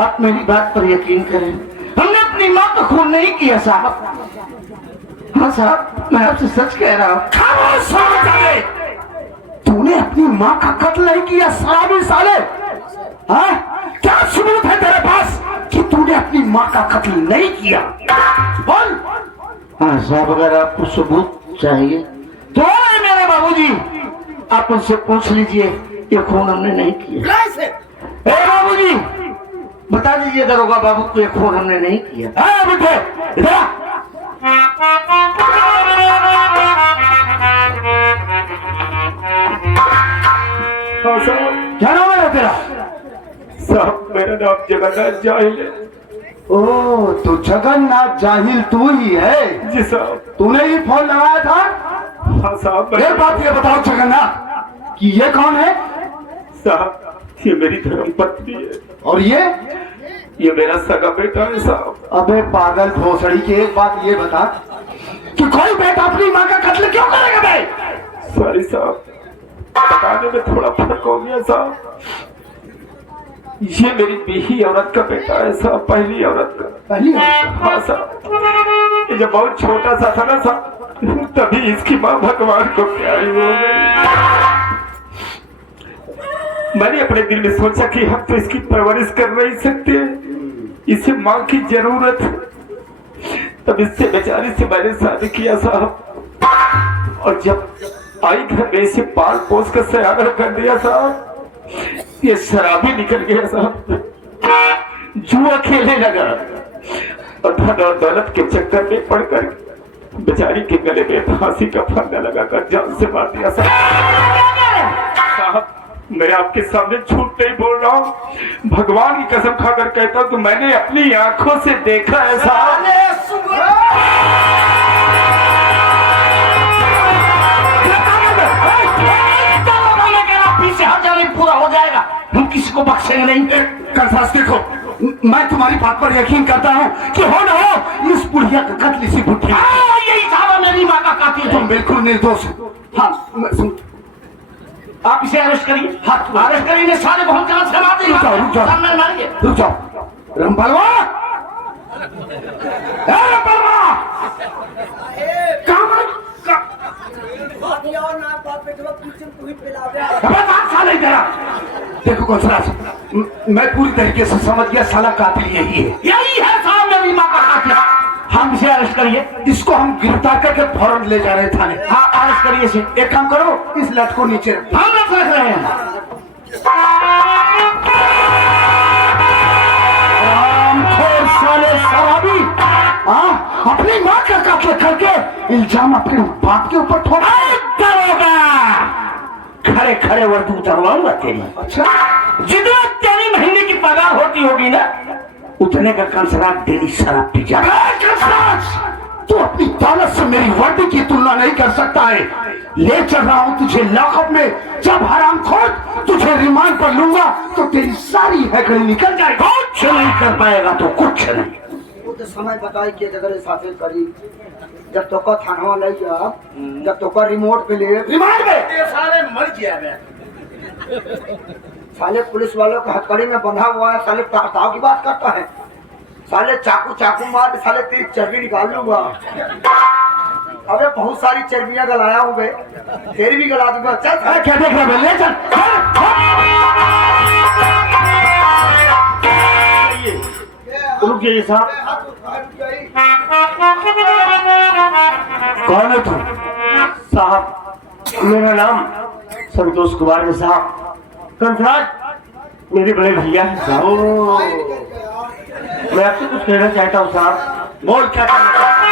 आप मेरी बात पर यकीन करें, हमने अपनी माँ का खून नहीं किया साहब। हाँ साहब, मैं आपसे सच कह रहा हूँ। खामोश हो जाए। तूने अपनी माँ का कत्ल नहीं किया शराबी साले। हाँ, क्या सबूत है तेरे पास कि तूने अपनी माँ का कत्ल नहीं किया? बोल। हाँ साहब, अगर आपको सबूत चाहिए तो है मेरे बाबूजी, आप उनसे पूछ लीजिए, ये खून हमने नहीं किया। बाबूजी बता दीजिए दरोगा बाबू को, ये खून हमने नहीं किया। बेटे इधर क्या नाम है तेरा? साहब मेरा नाम जगन्नाथ जाहिल है। ओ तो जगन्नाथ जाहिल तू ही है? जी साहब। तूने ही फोन लगाया था? हाँ साहब। एक बात ये बताओ जगन्नाथ कि ये कौन है? साहब ये मेरी धर्म पत्नी है। और ये मेरा सगा बेटा है साहब। अबे पागल भोसड़ी की एक बात ये बता कि कोई बेटा अपनी माँ का कत्ल क्यों करेगा बे? सॉरी साहब, बताने में थोड़ा फर्क हो गया साहब। ये मेरी बीही औरत का बेटा है साहब, पहली औरत का। पहली? हाँ साहब, ये जब बहुत छोटा सा था ना साहब, तभी इसकी माँ भगवान को प्यारी हो गई। मैंने अपने दिल में सोचा कि हम तो इसकी परवरिश कर नहीं सकते, इसे माँ की जरूरत है। तब इससे बेचारी से मैंने शादी किया साहब, और जब आई घर में इसे पाल पोस कर सयाना कर दिया साहब, ये शराबी निकल गया साहब, जुआ खेलने लगा और धन और दौलत के चक्कर में पड़कर बेचारी के गले में फांसी का फंदा लगाकर जान से मार दिया साहब। मैं आपके सामने झूठ नहीं बोल रहा हूँ, भगवान की कसम खाकर कहता हूँ कि मैंने अपनी आंखों से देखा है साहब। पीछे हट जाने पूरा हो जाएगा, हम किसी को बख्शेंगे नहीं। कंसास देखो, मैं तुम्हारी बात पर यकीन करता हूँ कि हो ना हो इस बुढ़िया का कत्ल इसी बुढ़ी। यही साहब मेरी माँ का कातिल। तुम बिल्कुल निर्दोष हो। हाँ आप इसे अरेस्ट करिए। हाँ अरेस्ट करिए, सारे बहुत जान से मार देंगे। रुक जाओ, रुक जाओ, सामने मारिए। रुक जाओ। रंपलवा, रंपलवा, साले तेरा। देखो कंसराज, मैं पूरी तरीके से समझ गया, साला कातिल यही है। यही है साहब मेरी माँ का कातिल। हम इसे अरेस्ट करिए। इसको हम गिरफ्तार करके फौरन ले जा रहे हैं थाने। हाँ अरेस्ट करिए इसे। एक काम करो, इस लट को नीचे रखो। हम रख रहे हैं। साले शराबी, अपनी माँ का कत्ल करके इल्जाम अपने बाप के ऊपर ठोका। खड़े खड़े वर्दी उतरवाऊंगा तेरी। अच्छा, जितना तेरी महीने की पगार होती होगी ना, उतने का कंसराज डेली शराब पी जा। तू अपनी दौलत से मेरी वर्दी की तुलना नहीं कर सकता है। ले चल रहा हूँ तुझे लॉकअप में। जब हरामखोर तुझे रिमांड पर लूंगा तो तेरी सारी हैकड़ी निकल जाएगी। कुछ नहीं कर पाएगा तो कुछ नहीं। वो तो समय बताई के जगह साथे करी, जब तो का थाना ले जा, जब तो का रिमोट पे ले रिमांड में ये साले मर गया बे। साले पुलिस वालों के हथकड़ी में बंधा हुआ है, साले ताव की बात करता है। साले चाकू चाकू मार साले तेरी चर्बी निकाल लूंगा। अबे बहुत सारी चर्बियां गलाया हूँ बे, तेरी भी गला दूंगा। चल क्या देख रहा है? ले चल। रुक जाइए साहब। कौन है तू? साहब मेरा नाम संतोष कुमार है साहब। कंसराज मेरे बड़े भैया है साहब। मैं आपसे कुछ कहना चाहता हूँ साहब। बोल, क्या कहना चाहता है?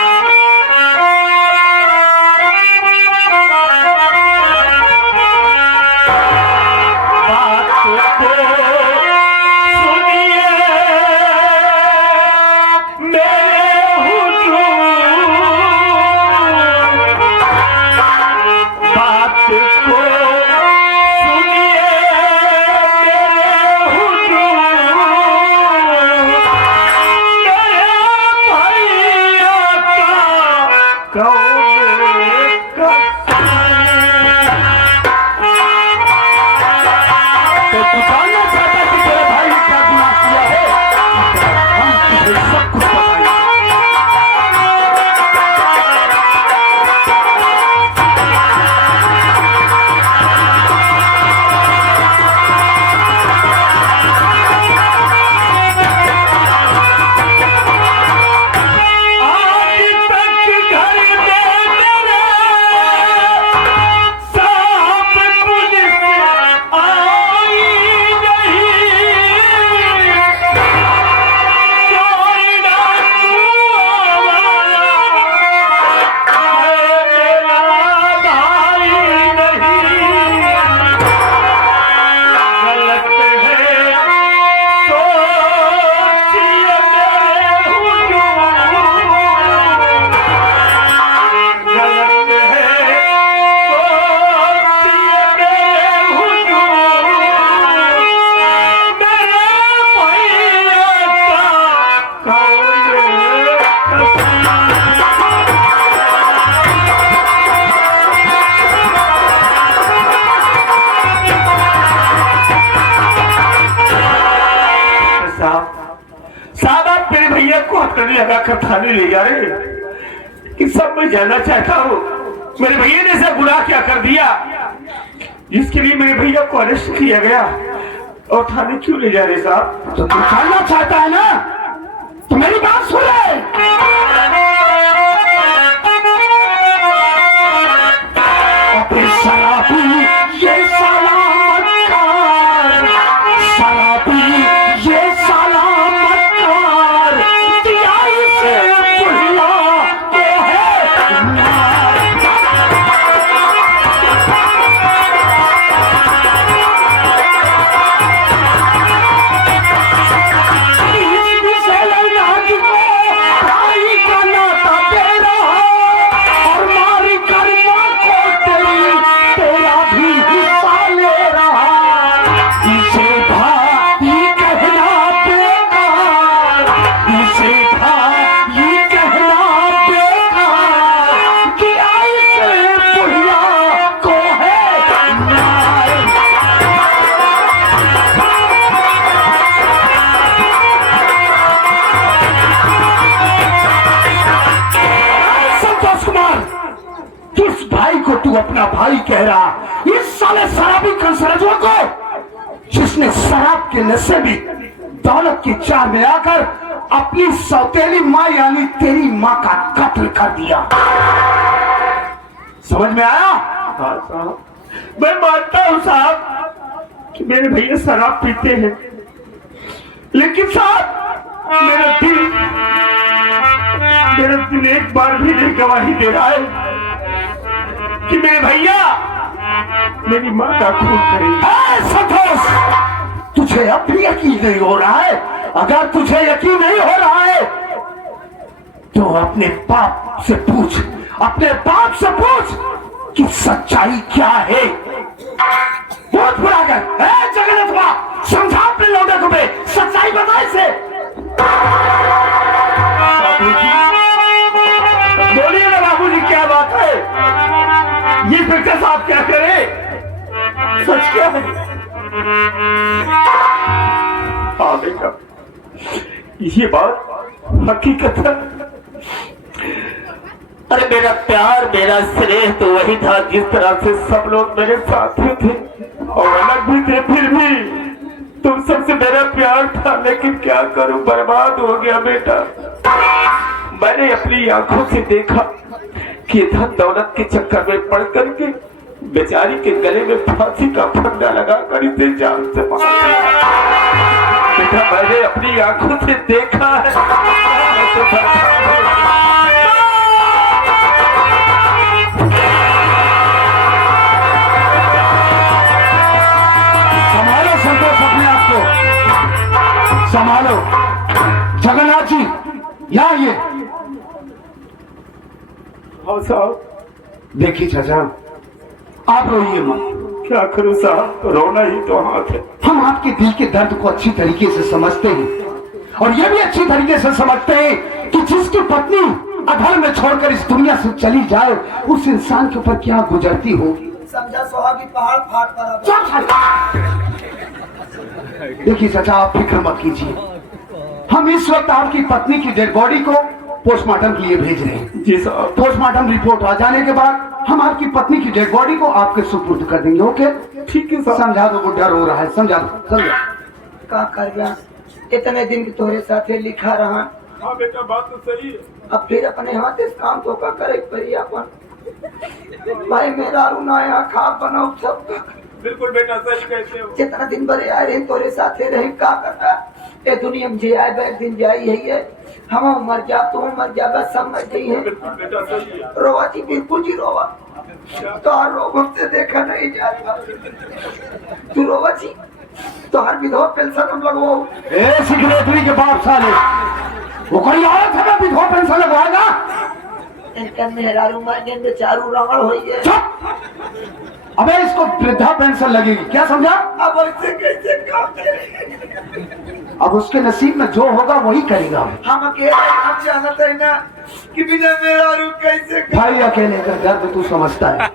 गाड़ी लगाकर थाने ले जा रहे कि सब मैं जानना चाहता हूँ मेरे भैया ने ऐसा गुनाह क्या कर दिया जिसके लिए मेरे भैया को अरेस्ट किया गया और थाने क्यों ले जा रहे साहब? तो तू जानना चाहता है ना, तो मेरी बात सुन ले। अपने शराबी ये साला मक्कार, शराबी ये साला मक्कार, दिया इसे बुल्ला को है मार। तू अपना भाई कह रहा, इस साले शराबी कंसरजवा को जिसने शराब के नशे में दौलत की चाह में आकर अपनी सौतेली माँ यानी तेरी माँ का कत्ल कर दिया। समझ में आया? हाँ साहब, मैं मानता हूँ साहब कि मेरे भैया शराब पीते हैं, लेकिन साहब मेरा दिल एक बार भी नहीं गवाही दे रहा है कि मेरे भैया मेरी माँ का खून करेंगे। संतोष, तुझे अब भी यकीन नहीं हो रहा है? अगर तुझे यकीन नहीं हो रहा है तो अपने बाप से पूछ, अपने बाप से पूछ कि सच्चाई क्या है। बहुत बुरा कर जगन्नाथ, समझा अपने लौटे को, सच्चाई बता इसे। बोलिए ना बाबूजी, क्या बात है? ये फिर साहब क्या करे? सच क्या है? हाँ बेटा, ये बात हकीकत है। अरे मेरा प्यार, मेरा स्नेह तो वही था जिस तरह से सब लोग मेरे साथी थे और अलग भी थे, फिर भी तुम सबसे मेरा प्यार था, लेकिन क्या करूं, बर्बाद हो गया बेटा। मैंने अपनी आंखों से देखा कि धन दौलत के चक्कर में पड़ करके बेचारी के गले में फांसी का फंदा लगाकर इसे जान से मार बेटा, मैंने अपनी आंखों से देखा है। संभालो संतोष, अपने आप को संभालो। जगन्नाथ जी यहाँ ये साहब, देखिए चाचा, आप रोइए मत। क्या करूं साहब, रोना ही तो हाथ है। हम आपके दिल के दर्द को अच्छी तरीके से समझते हैं और ये भी अच्छी तरीके से समझते हैं कि जिसकी पत्नी अधर्म में छोड़कर इस दुनिया से चली जाए, उस इंसान के ऊपर क्या गुजरती होगी। समझा सुहागी पहाड़ फाट पर। देखिए चाचा, आप फिक्र मत कीजिए, हम इस वक्त आपकी पत्नी की डेड बॉडी को पोस्टमार्टम के लिए भेज रहे हैं। जी साहब। पोस्टमार्टम रिपोर्ट आ जाने के बाद हम आपकी पत्नी की डेड बॉडी को आपके सुपुर्द कर देंगे। ओके ठीक है साहब। समझा दो, बुढ़ा रो रहा है, समझा दो, समझा। का कर गया, इतने दिन की तोरे साथे लिखा रहा। हाँ बेटा, बात तो सही है। अब फिर अपने हाथ इस काम तो का करे पड़ी अपन। भाई मेरा रुना यहाँ खा बनाओ सब। बिल्कुल बेटा, सही कहते हो। जितना दिन भरे आए रहे तोरे साथे रहे, का करना ये दुनिया में जे आए एक दिन जाई है। हम मर जा, तू मर जा, बस सब मर गई है। बेटा सही है। रोवा जी, बिल्कुल जी रोवा। तो हर रोग से देखा नहीं जाता। तू रोवा जी, तो हर विधवा पेंशन हम लगवाओ। सिगरेटरी के बाप साले, वो कोई औरत है ना विधवा पेंशन लगवाएगा? इनका मेहरारू मांगे बेचारू रावण हो गए। अबे इसको वृद्धा पेंशन लगेगी, क्या समझा? अब ऐसे कैसे काम करेंगे? अब उसके नसीब में जो होगा वही करेगा। हम अकेले हम जानते हैं ना कि बिना मेहरारू कैसे भाई अकेले का दर्द तू समझता है।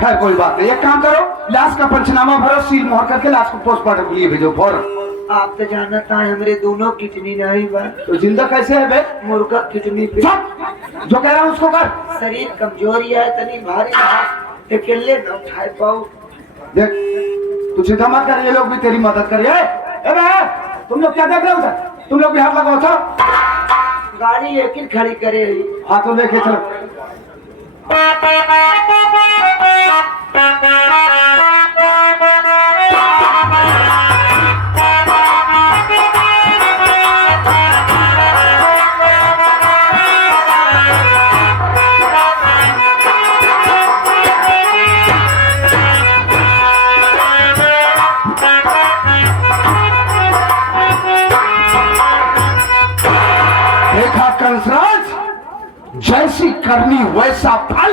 खैर कोई बात नहीं, एक काम करो, लाश का पंचनामा भरो, सील मोहर करके लाश को पोस्टमार्टम के लिए भेजो फौरन। आप तो जानता है हमरे दोनों किडनी नहीं बा। तो जिंदा कैसे है बे? मुर्गा किडनी पे। चुप, जो कह रहा हूँ उसको कर। शरीर कमजोरी है, तनी भारी हाथ अकेले न उठाए पाओ। देख तू चिंता मत कर, ये लोग भी तेरी मदद करिए। तुम लोग क्या देख रहे हो उधर? तुम लोग भी हाथ लगाओ। चलो गाड़ी एक ही खड़ी करे। हाथों लेके चलो। देखा कंसराज, जैसी करनी वैसा फल,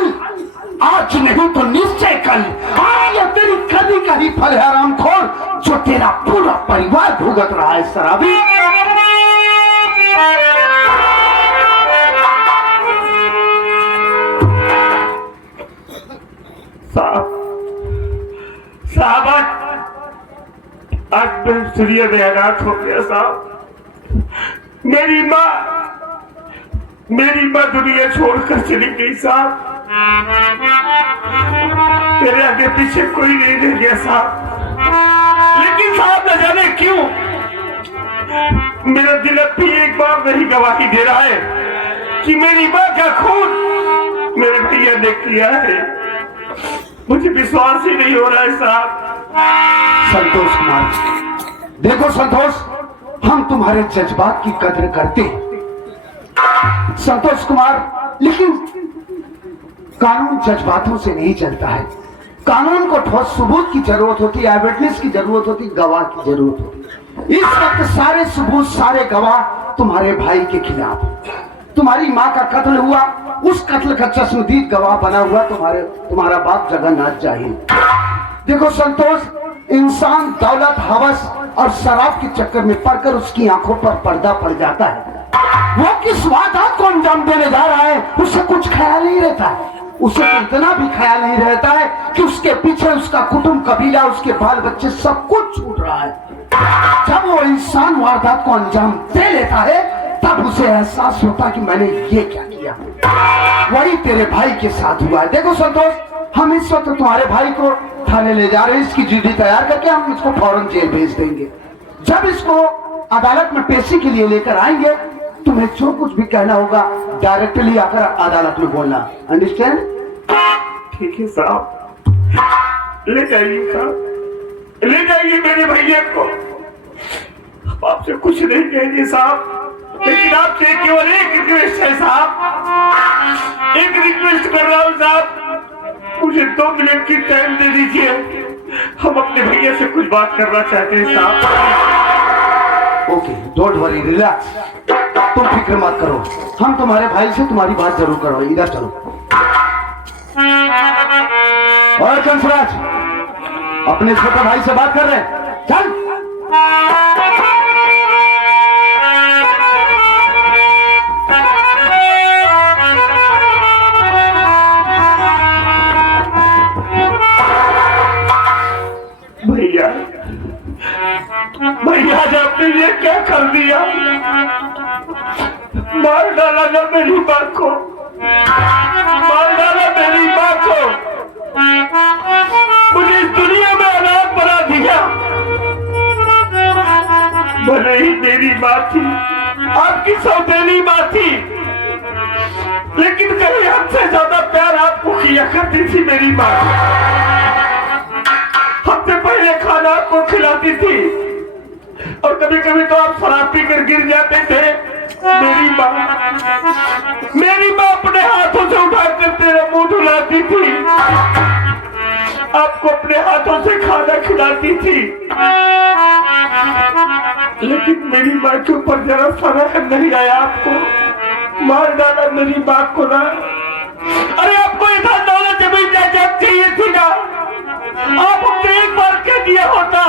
आज नहीं तो निश्चय कल। आज ये तेरी करनी का ही फल है हरामखोर, जो तेरा पूरा परिवार भुगत रहा है शराबी। साहब आज मैं सूर्य बेहनात हो गया साहब। मेरी माँ दुनिया छोड़कर चली गई साहब। मेरे आगे पीछे कोई नहीं रह गया साहब। लेकिन साहब न जाने क्यों मेरा दिल अब भी एक बार नहीं गवाही दे रहा है कि मेरी माँ का खून मेरे भैया ने किया है। मुझे विश्वास ही नहीं हो रहा है साहब। संतोष कुमार, देखो संतोष, हम तुम्हारे जज्बात की कदर करते हैं संतोष कुमार, लेकिन कानून जज्बातों से नहीं चलता है। कानून को ठोस सबूत की जरूरत होती है, एविडेंस की जरूरत होती है, गवाह की जरूरत होती है। इस वक्त सारे सबूत, सारे गवाह तुम्हारे भाई के खिलाफ। तुम्हारी माँ का कत्ल हुआ, उस कत्ल का चश्मदीद गवाह बना हुआ तुम्हारा बाप जगन्नाथ जाहिल। देखो संतोष, इंसान दौलत, हवस और शराब के चक्कर में पड़कर उसकी आंखों पर पर्दा पड़ जाता है। वो किस वारदात को अंजाम देने जा रहा है उसे कुछ ख्याल नहीं रहता है। उसे तो इतना भी ख्याल नहीं रहता है कि उसके पीछे उसका कुटुंब, कबीला, उसके बाल बच्चे सब कुछ छूट रहा है। जब वो इंसान वारदात को अंजाम दे लेता है तब उसे एहसास होता कि मैंने ये क्या किया। वही तेरे भाई के साथ हुआ है। देखो संतोष, हम इस वक्त तुम्हारे भाई को थाने ले जा रहे हैं। इसकी जीडी तैयार करके हम इसको फौरन जेल भेज देंगे। जब इसको अदालत में पेशी के लिए लेकर आएंगे, तुम्हें जो कुछ भी कहना होगा डायरेक्टली आकर अदालत में बोलना। अंडरस्टैंड? ठीक है साहब, ले जाइए साहब, ले जाइए मेरे भैया को। आपसे कुछ नहीं कहेंगे साहब, लेकिन आपसे केवल एक रिक्वेस्ट है साहब, एक रिक्वेस्ट कर रहा हूँ साहब, मुझे 2 मिनट की टाइम दे दीजिए। हम अपने भैया से कुछ बात करना चाहते हैं साहब। ओके, डोंट वरी, रिलैक्स, तुम फिक्र मत करो। हम तुम्हारे भाई से तुम्हारी बात जरूर करो। इधर चलो। और कंसराज, अपने छोटे भाई से बात कर रहे हैं, चल। भैया आज आपने ये क्या कर दिया? मार डाला ना मेरी माँ को, मार डाला मेरी माँ को, मुझे इस दुनिया में अनाथ बना दिया। भले ही मेरी माँ थी, आपकी सौतेली माँ थी, लेकिन कहीं हमसे ज्यादा प्यार आपको किया करती थी मेरी माँ। हमसे पहले खाना आपको खिलाती थी और कभी कभी तो आप शराब पीकर गिर जाते थे। मेरी माँ अपने हाथों से उठाकर तेरा मुंह धुलाती थी, आपको अपने हाथों से खाना खिलाती थी। लेकिन मेरी माँ के ऊपर जरा सा रहम नहीं आया, आपको मार डाला मेरी माँ को ना। अरे आपको इतना दौलत जमीन जायदाद चाहिए थी ना, आप हमसे एक बार कह दिया होता,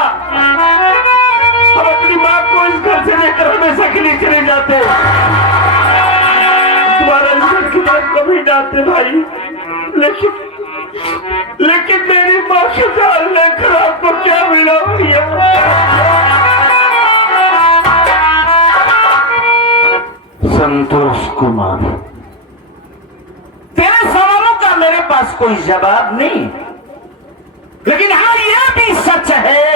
हम अपनी माँ को इस घर से लेकर हमेशा के लिए चले जाते। तुम्हारा इस घर की बात कभी जाते भाई, लेकिन मेरी माँ के जान लेकर आपको क्या मिला भैया? संतोष कुमार, तेरे सवालों का मेरे पास कोई जवाब नहीं, लेकिन हाँ यह भी सच है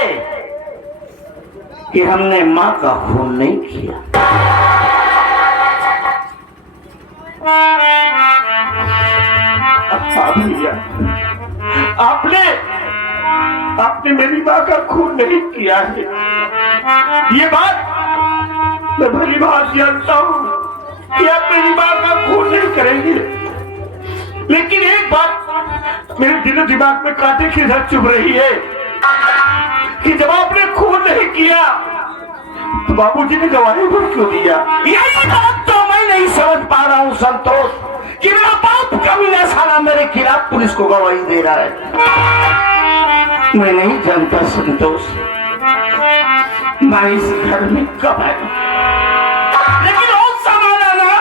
कि हमने मां का खून नहीं किया। भैया, आपने मेरी मां का खून नहीं किया है, ये बात मैं भली बात जानता हूं कि आप मेरी मां का खून नहीं करेंगे, लेकिन एक बात मेरे दिल दिमाग में कांटे की तरह चुभ रही है कि जब आपने खून नहीं किया तो बाबूजी ने गवाही को क्यों दिया? यही बात तो मैं नहीं समझ पा रहा हूँ संतोष, कि मेरा बाप कमीना साला मेरे खिलाफ पुलिस को गवाही दे रहा है। मैं नहीं जानता संतोष मैं इस घर में कब आया, लेकिन और सामान आना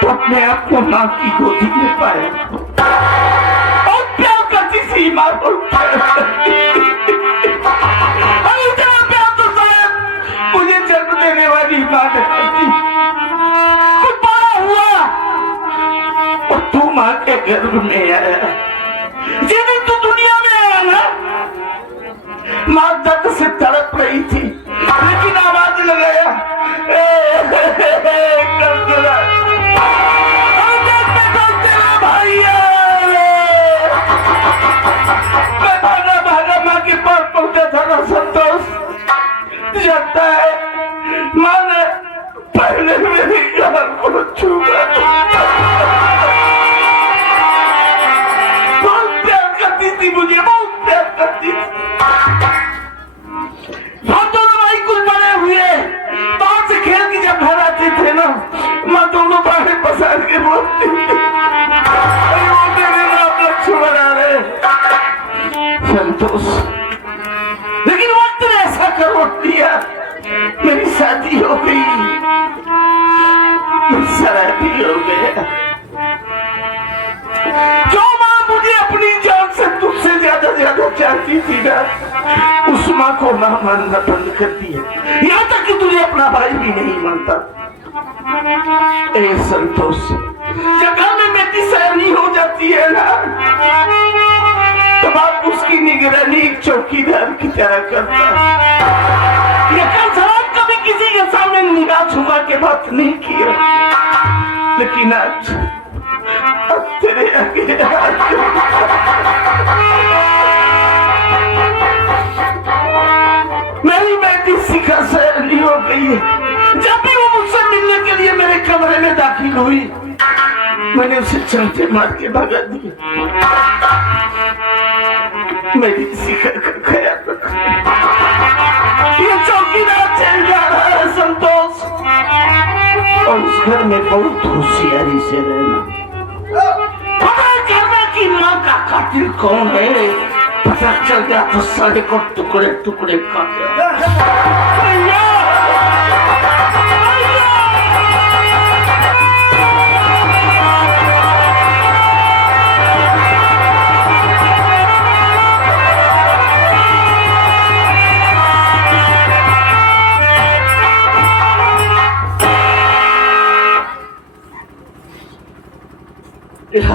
तो अपने आप को मां की गोदी में पाया और प्यार करती थी मां को। इतना प्यार तो शायद मुझे जन्म देने वाली मां ने करती। कुछ बड़ा हुआ और तू मां के गर्भ में आया। जिस दिन तू दुनिया में आया ना, मां दर्द से तड़प रही थी, लेकिन आवाज लगाया भागा मां के पास पहुंचा था ना संतोष। जानता है मां ने पहले मेरी गाल को छुआ, बहुत प्यार करती थी मुझे, बहुत प्यार करती थी। हम दोनों भाई कुछ बड़े हुए, बाहर से खेल के जब घर आते थे ना, मां दोनों बाहर पसार के बोलती थी मेरे नाम लक्ष्मण आ रहे संतोष। लेकिन वक्त ने ऐसा कर दिया, मेरी शादी हो गई, शराबी हो गया। जो मां मुझे अपनी जान से तुझसे ज्यादा चाहती थी ना, उस मां को ना मानना बंद कर दिया, यहाँ तक कि तुझे अपना भाई भी नहीं मानता। ए संतोष, जगह में बेटी सहनी हो जाती है ना, तब आप उसकी निगरानी एक चौकीदार की तरह करता। कभी किसी के सामने निगाह छुपा के बात नहीं किया, लेकिन आज तेरे आगे मेरी बेटी शिखा सहनी हो गई है। जब भी वो मुझसे मिलने के लिए मेरे कमरे में दाखिल हुई, मैंने उसे चांटे मार के भगा दिया। मेरी शिखा का ख्याल रखना। ये चौकीदार चल जा रहा है संतोष, और उस घर में बहुत होशियारी से रहना। पता करना कि मां का कातिल कौन है, पता चल गया तो सारे को टुकड़े टुकड़े काट।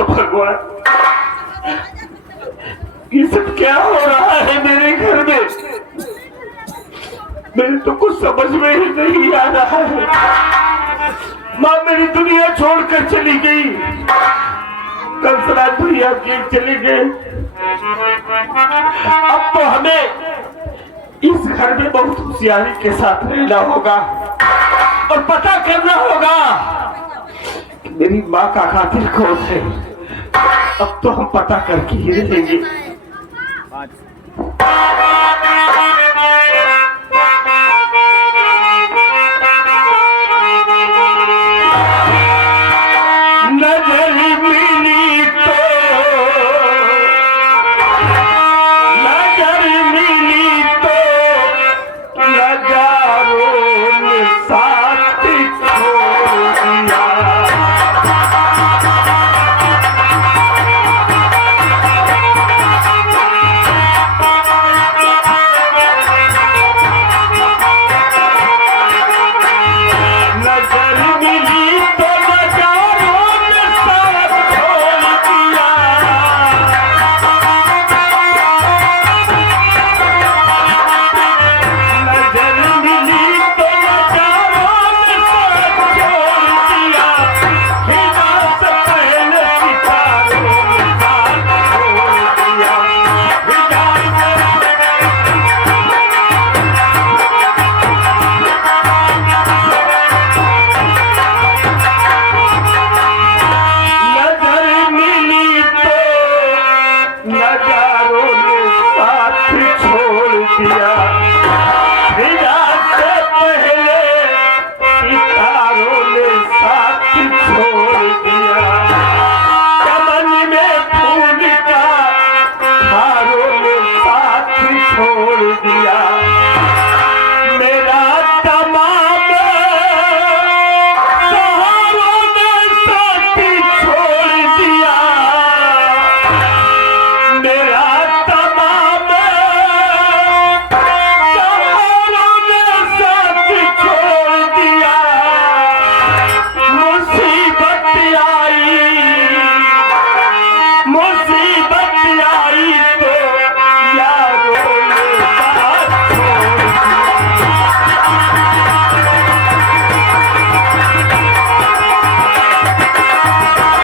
भगवान, ये सब क्या हो रहा है मेरे घर में? मेरे तो कुछ समझ में ही नहीं आ रहा है। मां मेरी दुनिया छोड़कर चली गई, कंसराज भैया के चले गए। अब तो हमें इस घर में बहुत होशियारी के साथ रहना होगा और पता करना होगा मेरी माँ का कातिल कौन है। अब तो हम पता करके ही रहेंगे।